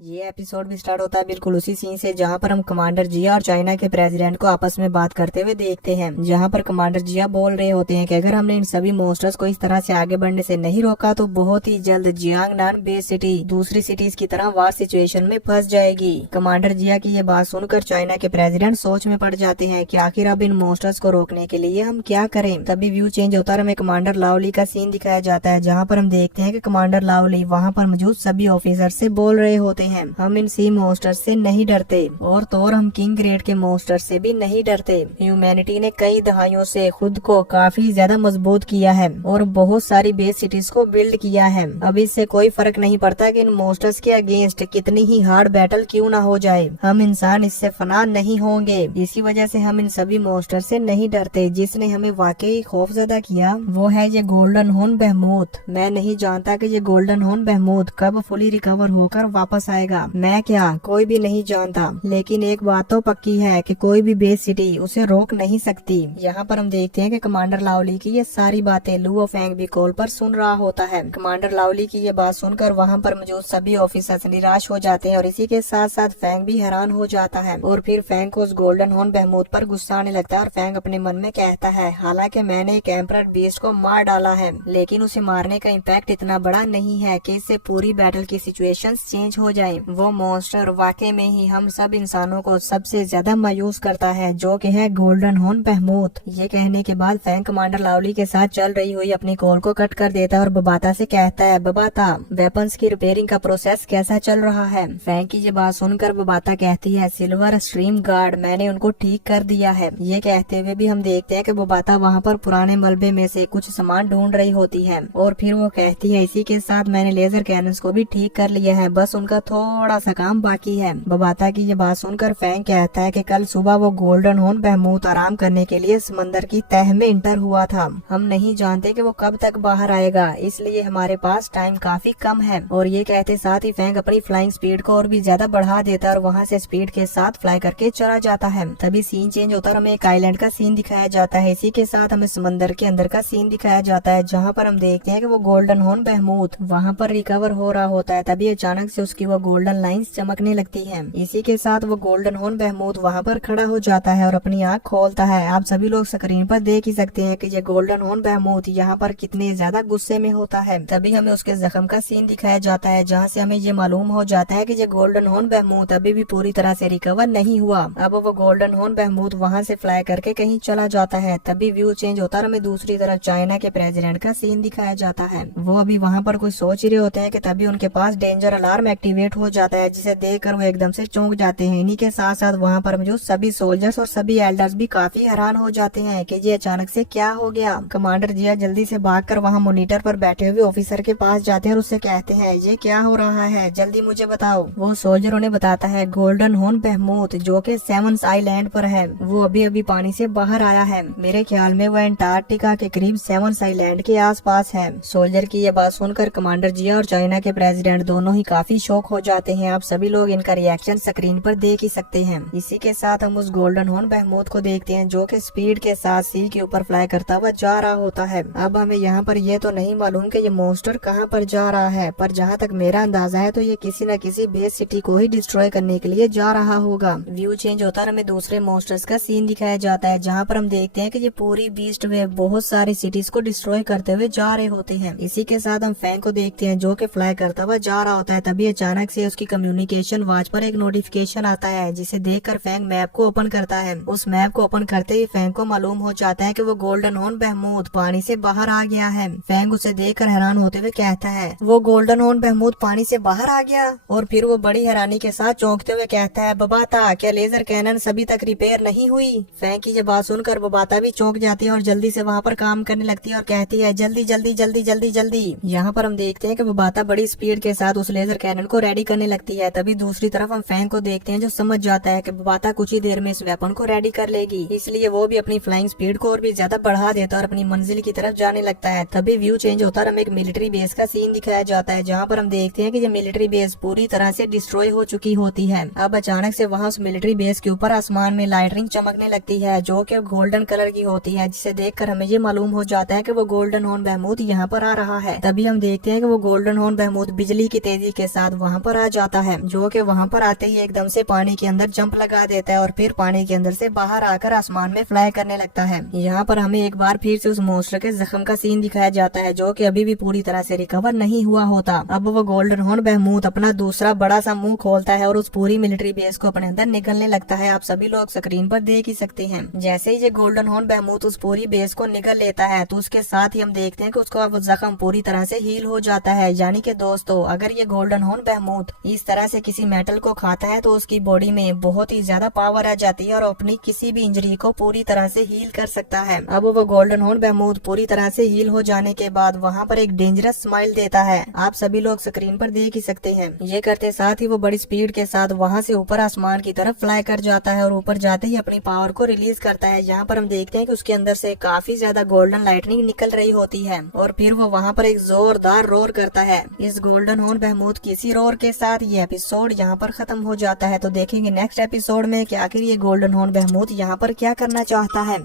ये एपिसोड भी स्टार्ट होता है बिल्कुल उसी सीन से जहाँ पर हम कमांडर जिया और चाइना के प्रेसिडेंट को आपस में बात करते हुए देखते हैं। जहाँ पर कमांडर जिया बोल रहे होते हैं कि अगर हमने इन सभी मॉन्स्टर्स को इस तरह से आगे बढ़ने से नहीं रोका तो बहुत ही जल्द जियांगनान बेस सिटी दूसरी सिटीज की तरह वार सिचुएशन में फंस जाएगी। कमांडर जिया की ये बात सुनकर चाइना के प्रेसिडेंट सोच में पड़ जाते हैं कि आखिर अब इन मॉन्स्टर्स को रोकने के लिए हम क्या करें। तभी व्यू चेंज होता है, हमें कमांडर लाओली का सीन दिखाया जाता है जहाँ पर हम देखते हैं कि कमांडर लाओली वहाँ पर मौजूद सभी ऑफिसर से बोल रहे होते हैं हम इन मॉन्स्टर से नहीं डरते और तो और हम किंग ग्रेड के मॉन्स्टर से भी नहीं डरते। ह्यूमैनिटी ने कई दहाइयों से खुद को काफी ज्यादा मजबूत किया है और बहुत सारी बेस सिटीज को बिल्ड किया है। अब इससे कोई फर्क नहीं पड़ता कि इन मॉन्स्टर्स के अगेंस्ट कितनी ही हार्ड बैटल क्यों ना हो जाए, हम इंसान इससे फना नहीं होंगे। इसी वजह से हम इन सभी मॉन्स्टर से नहीं डरते। जिसने हमें वाकई खौफजदा किया वो है ये गोल्डन हॉर्न बेहमूथ। मैं नहीं जानता कि ये गोल्डन हॉर्न बेहमूथ कब फुली रिकवर होकर वापस आएगा, मैं क्या कोई भी नहीं जानता, लेकिन एक बात तो पक्की है कि कोई भी बेस सिटी उसे रोक नहीं सकती। यहाँ पर हम देखते हैं कि कमांडर लाओली की ये सारी बातें लुओ फैंग भी कॉल पर सुन रहा होता है। कमांडर लाओली की ये बात सुनकर वहाँ पर मौजूद सभी ऑफिसर्स निराश हो जाते हैं और इसी के साथ साथ फैंग भी हैरान हो जाता है और फिर फैंग को उस गोल्डन हॉर्न बेहमूथ पर गुस्सा आने लगता है और फैंग अपने मन में कहता है हालांकि मैंने एक एम्परर बीस्ट को मार डाला है लेकिन उसे मारने का इम्पैक्ट इतना बड़ा नहीं है कि इससे पूरी बैटल की सिचुएशन चेंज हो जाए। वो मॉन्स्टर वाकई में ही हम सब इंसानों को सबसे ज्यादा मायूस करता है जो कि है गोल्डन हॉर्न बेहमूथ। ये कहने के बाद फैंग कमांडर लाओली के साथ चल रही हुई अपनी कॉल को कट कर देता है और बबाता से कहता है बबाता वेपन्स की रिपेयरिंग का प्रोसेस कैसा चल रहा है। फैंग की ये बात सुनकर बबाता कहती है सिल्वर स्ट्रीम गार्ड मैंने उनको ठीक कर दिया है। ये कहते हुए भी हम देखते हैं कि बबाता वहाँ पर पुराने मलबे में से कुछ सामान ढूंढ रही होती है और फिर वो कहती है इसी के साथ मैंने लेजर कैनन्स को भी ठीक कर लिया है, बस उनका थोड़ा सा काम बाकी है। बबाता की ये बात सुनकर फैंग कहता है कि कल सुबह वो गोल्डन हॉर्न बेहमूथ आराम करने के लिए समंदर की तह में इंटर हुआ था। हम नहीं जानते कि वो कब तक बाहर आएगा, इसलिए हमारे पास टाइम काफी कम है। और ये कहते साथ ही फैंग अपनी फ्लाइंग स्पीड को और भी ज्यादा बढ़ा देता है और वहाँ से स्पीड के साथ फ्लाई करके चला जाता है। तभी सीन चेंज होता है, हमें एक आइलैंड का सीन दिखाया जाता है। इसी के साथ हमें समंदर के अंदर का सीन दिखाया जाता है जहाँ पर हम देखते हैं कि वो गोल्डन हॉर्न बेहमूथ वहाँ पर रिकवर हो रहा होता है। तभी अचानक से उसकी वो गोल्डन लाइंस चमकने लगती है। इसी के साथ वो गोल्डन हॉर्न बेहमूथ वहाँ पर खड़ा हो जाता है और अपनी आँख खोलता है। आप सभी लोग स्क्रीन पर देख ही सकते हैं कि ये गोल्डन हॉर्न बेहमूथ यहाँ पर कितने ज्यादा गुस्से में होता है। तभी हमें उसके जख्म का सीन दिखाया जाता है जहाँ से हमें ये मालूम हो जाता है कि ये गोल्डन हॉर्न बेहमूथ अभी भी पूरी तरह से रिकवर नहीं हुआ। अब वो गोल्डन हॉर्न बेहमूथ वहाँ से फ्लाई करके कहीं चला जाता है। तभी व्यू चेंज होता है, हमें दूसरी तरफ चाइना के प्रेसिडेंट का सीन दिखाया जाता है। वो अभी वहाँ पर कुछ सोच ही रहे होते हैं कि तभी उनके पास डेंजर अलार्म एक्टिवेट हो जाता है जिसे देखकर वो एकदम से चौंक जाते हैं। इन्हीं के साथ साथ वहाँ पर मौजूद सभी सोल्जर्स और सभी एल्डर्स भी काफी हैरान हो जाते हैं कि ये अचानक से क्या हो गया। कमांडर जिया जल्दी से भागकर वहाँ मॉनिटर पर बैठे हुए ऑफिसर के पास जाते हैं और उससे कहते हैं ये क्या हो रहा है, जल्दी मुझे बताओ। वो सोल्जर उन्हें बताता है गोल्डन हॉर्न बेहमूथ जो कि सेवंस आइलैंड पर है वो अभी अभी पानी से बाहर आया है। मेरे ख्याल में वो एंटार्क्टिका के करीब सेवंस आइलैंड के आसपास है। सोल्जर की ये बात सुनकर कमांडर जिया और चाइना के प्रेसिडेंट दोनों ही काफी शॉक हो जाते हैं। आप सभी लोग इनका रिएक्शन स्क्रीन पर देख ही सकते हैं। इसी के साथ हम उस गोल्डन हॉर्न बेहमूथ को देखते हैं जो कि स्पीड के साथ सी के ऊपर फ्लाई करता हुआ जा रहा होता है। अब हमें यहाँ पर ये तो नहीं मालूम कि ये मॉन्स्टर कहाँ पर जा रहा है, पर जहाँ तक मेरा अंदाजा है तो ये किसी न किसी बेस सिटी को ही डिस्ट्रॉय करने के लिए जा रहा होगा। व्यू चेंज होता है, हमें दूसरे मॉन्स्टर्स का सीन दिखाया जाता है जहाँ पर हम देखते हैं कि ये पूरी बीस्ट वेव बहुत सारी सिटीज को डिस्ट्रॉय करते हुए जा रहे होते हैं। इसी के साथ हम फैंग को देखते हैं जो कि फ्लाई करता हुआ जा रहा होता है। तभी अचानक से उसकी कम्युनिकेशन वॉच पर एक नोटिफिकेशन आता है जिसे देखकर फैंग मैप को ओपन करता है। उस मैप को ओपन करते ही फैंग को मालूम हो जाता है कि वो गोल्डन हॉर्न बेहमूथ पानी से बाहर आ गया है। फैंग उसे देखकर हैरान होते हुए कहता है वो गोल्डन हॉर्न बेहमूथ पानी से बाहर आ गया। और फिर वो बड़ी हैरानी के साथ चौंकते हुए कहता है बबाता क्या लेजर कैनन अभी तक रिपेयर नहीं हुई। फैंग की ये बात सुनकर बबाता भी चौंक जाती है और जल्दी से वहाँ पर काम करने लगती है और कहती है जल्दी जल्दी जल्दी जल्दी जल्दी। यहाँ पर हम देखते हैं कि बबाता बड़ी स्पीड के साथ उस लेजर कैनन को रेडी करने लगती है। तभी दूसरी तरफ हम फैंग को देखते हैं जो समझ जाता है कि बबाता कुछ ही देर में इस वेपन को रेडी कर लेगी, इसलिए वो भी अपनी फ्लाइंग स्पीड को और भी ज्यादा बढ़ा देता है और अपनी मंजिल की तरफ जाने लगता है। तभी व्यू चेंज होता है, हमें एक मिलिट्री बेस का सीन दिखाया जाता है जहाँ पर हम देखते हैं कि ये मिलिट्री बेस पूरी तरह से डिस्ट्रॉय हो चुकी होती है। अब अचानक से वहाँ उस मिलिट्री बेस के ऊपर आसमान में लाइटनिंग चमकने लगती है जो कि गोल्डन कलर की होती है, जिसे देखकर हमें ये मालूम हो जाता है कि वो गोल्डन हॉर्न बेहमूथ यहाँ पर आ रहा है। तभी हम देखते हैं कि वो गोल्डन हॉर्न बेहमूथ बिजली की तेजी के साथ वहाँ पर पर आ जाता है, जो कि वहाँ पर आते ही एकदम से पानी के अंदर जंप लगा देता है और फिर पानी के अंदर से बाहर आकर आसमान में फ्लाई करने लगता है। यहाँ पर हमें एक बार फिर से उस मॉन्स्टर के जख्म का सीन दिखाया जाता है, जो कि अभी भी पूरी तरह से रिकवर नहीं हुआ होता। अब वो गोल्डन हॉर्न बहमूद अपना दूसरा बड़ा सा मुंह खोलता है और उस पूरी मिलिट्री बेस को अपने अंदर निकलने लगता है। आप सभी लोग स्क्रीन पर देख ही सकते हैं। जैसे ही ये गोल्डन हॉर्न बहमूद उस पूरी बेस को निकल लेता है तो उसके साथ ही हम देखते हैं कि उसका वो जख्म पूरी तरह से हील हो जाता है। यानी कि दोस्तों, अगर ये गोल्डन हॉर्न बहमूद इस तरह से किसी मेटल को खाता है तो उसकी बॉडी में बहुत ही ज्यादा पावर आ जाती है और अपनी किसी भी इंजरी को पूरी तरह से हील कर सकता है। अब वो गोल्डन हॉर्न बहमूद पूरी तरह से हील हो जाने के बाद वहाँ पर एक डेंजरस स्माइल देता है। आप सभी लोग स्क्रीन पर देख ही सकते हैं। ये करते साथ ही वो बड़ी स्पीड के साथ वहाँ से ऊपर आसमान की तरफ फ्लाई कर जाता है और ऊपर जाते ही अपनी पावर को रिलीज करता है। यहाँ पर हम देखते हैं कि उसके अंदर से काफी ज्यादा गोल्डन लाइटनिंग निकल रही होती है और फिर वो वहाँ पर एक जोरदार रोर करता है। इस गोल्डन हॉर्न बहमूद किसी रोर के साथ ये एपिसोड यहाँ पर खत्म हो जाता है। तो देखेंगे नेक्स्ट एपिसोड में कि आखिर ये गोल्डन हॉर्न बहमूद यहाँ पर क्या करना चाहता है।